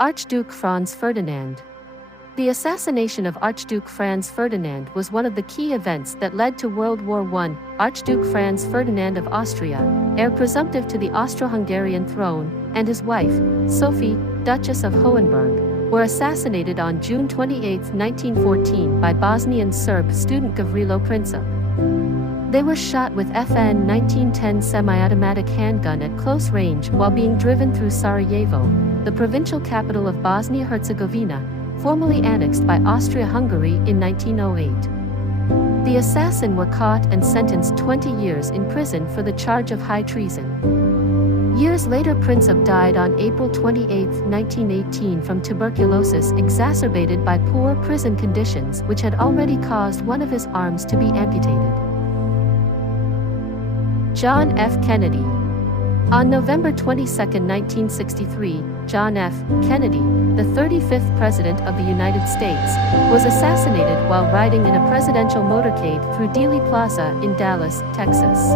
Archduke Franz Ferdinand. The assassination of Archduke Franz Ferdinand was one of the key events that led to World War I. Archduke Franz Ferdinand of Austria, heir presumptive to the Austro-Hungarian throne, and his wife, Sophie, Duchess of Hohenberg, were assassinated on June 28, 1914 by Bosnian Serb student Gavrilo Princip. They were shot with FN 1910 semi-automatic handgun at close range while being driven through Sarajevo, the provincial capital of Bosnia-Herzegovina, formerly annexed by Austria-Hungary in 1908. The assassin were caught and sentenced 20 years in prison for the charge of high treason. Years later, Princip died on April 28, 1918 from tuberculosis exacerbated by poor prison conditions which had already caused one of his arms to be amputated. John F. Kennedy. On November 22, 1963, John F. Kennedy, the 35th President of the United States, was assassinated while riding in a presidential motorcade through Dealey Plaza in Dallas, Texas.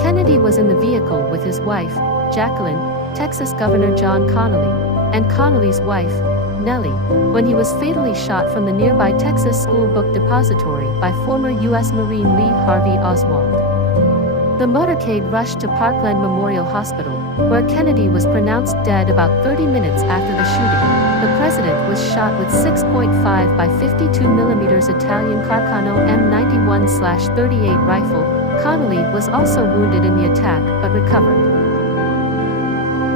Kennedy was in the vehicle with his wife, Jacqueline, Texas Governor John Connally, and Connally's wife, Nellie, when he was fatally shot from the nearby Texas School Book Depository by former U.S. Marine Lee Harvey Oswald. The motorcade rushed to Parkland Memorial Hospital, where Kennedy was pronounced dead about 30 minutes after the shooting. The president was shot with 6.5 by 52 mm Italian Carcano M91/38 rifle. Connally was also wounded in the attack but recovered.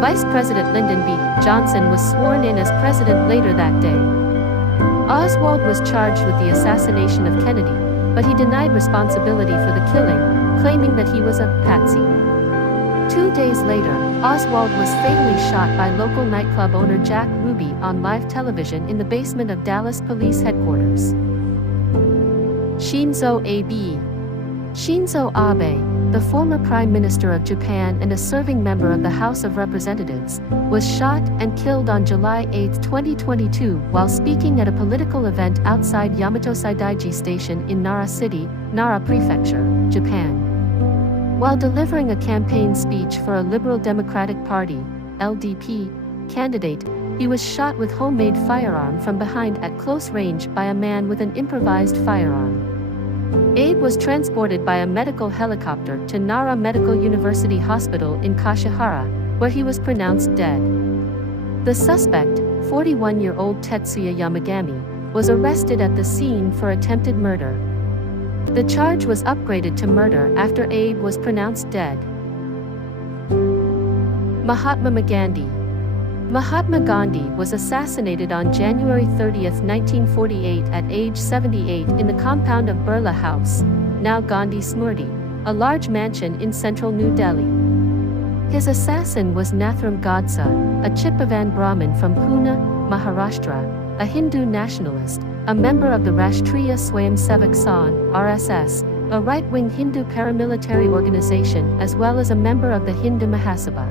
Vice President Lyndon B. Johnson was sworn in as president later that day. Oswald was charged with the assassination of Kennedy, but he denied responsibility for the killing, claiming that he was a patsy. 2 days later, Oswald was fatally shot by local nightclub owner Jack Ruby on live television in the basement of Dallas Police Headquarters. Shinzo Abe. Shinzo Abe, the former Prime Minister of Japan and a serving member of the House of Representatives, was shot and killed on July 8, 2022 while speaking at a political event outside Yamato Saidaiji Station in Nara City, Nara Prefecture, Japan. While delivering a campaign speech for a Liberal Democratic Party (LDP) candidate, he was shot with homemade firearm from behind at close range by a man with an improvised firearm. Abe was transported by a medical helicopter to Nara Medical University Hospital in Kashihara, where he was pronounced dead. The suspect, 41-year-old Tetsuya Yamagami, was arrested at the scene for attempted murder. The charge was upgraded to murder after Abe was pronounced dead. Mahatma Gandhi. Mahatma Gandhi was assassinated on January 30, 1948 at age 78 in the compound of Birla House, now Gandhi Smriti, a large mansion in central New Delhi. His assassin was Nathram Godse, a Chittavan Brahmin from Pune, Maharashtra, a Hindu nationalist, a member of the Rashtriya Swayamsevak Sangh (RSS), a right-wing Hindu paramilitary organization as well as a member of the Hindu Mahasabha.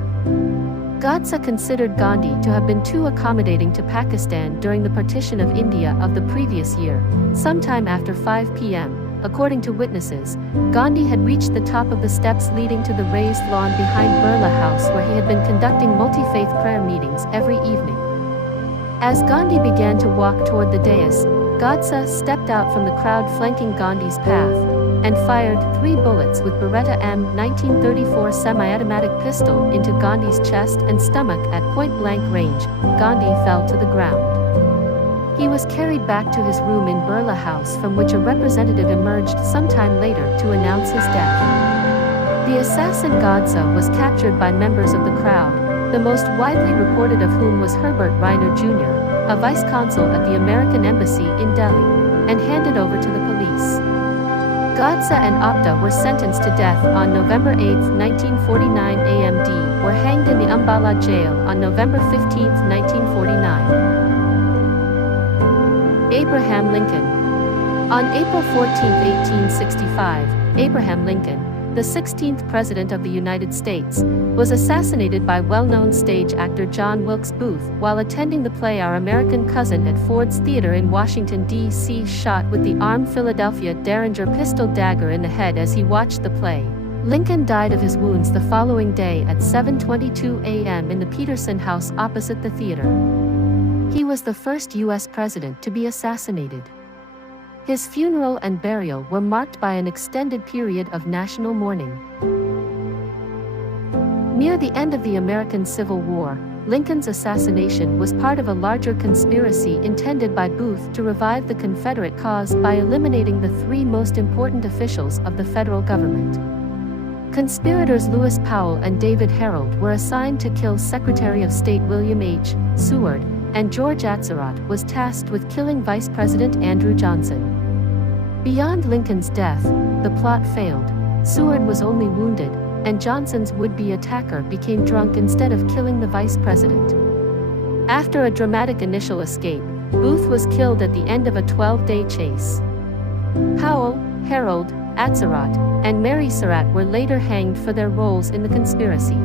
Godse considered Gandhi to have been too accommodating to Pakistan during the partition of India of the previous year. Sometime after 5 p.m., according to witnesses, Gandhi had reached the top of the steps leading to the raised lawn behind Birla House where he had been conducting multi-faith prayer meetings every evening. As Gandhi began to walk toward the dais, Godse stepped out from the crowd flanking Gandhi's path, and fired 3 bullets with Beretta M1934 semi-automatic pistol into Gandhi's chest and stomach at point-blank range. Gandhi fell to the ground. He was carried back to his room in Birla House, from which a representative emerged sometime later to announce his death. The assassin Godse was captured by members of the crowd, the most widely reported of whom was Herbert Reiner Jr., a vice consul at the American Embassy in Delhi, and handed over to the police. Godse and Apta were sentenced to death on November 8, 1949. AMD were hanged in the Umballa jail on November 15, 1949. Abraham Lincoln. On April 14, 1865, Abraham Lincoln, the 16th President of the United States, was assassinated by well-known stage actor John Wilkes Booth while attending the play Our American Cousin at Ford's Theater in Washington, D.C. Shot with the armed Philadelphia Derringer pistol dagger in the head as he watched the play. Lincoln died of his wounds the following day at 7:22 a.m. in the Peterson House opposite the theater. He was the first U.S. president to be assassinated. His funeral and burial were marked by an extended period of national mourning. Near the end of the American Civil War, Lincoln's assassination was part of a larger conspiracy intended by Booth to revive the Confederate cause by eliminating the three most important officials of the federal government. Conspirators Lewis Powell and David Herold were assigned to kill Secretary of State William H. Seward, and George Atzerodt was tasked with killing Vice President Andrew Johnson. Beyond Lincoln's death, the plot failed. Seward was only wounded, and Johnson's would-be attacker became drunk instead of killing the vice president. After a dramatic initial escape, Booth was killed at the end of a 12-day chase. Powell, Herold, Atzerodt, and Mary Surratt were later hanged for their roles in the conspiracy.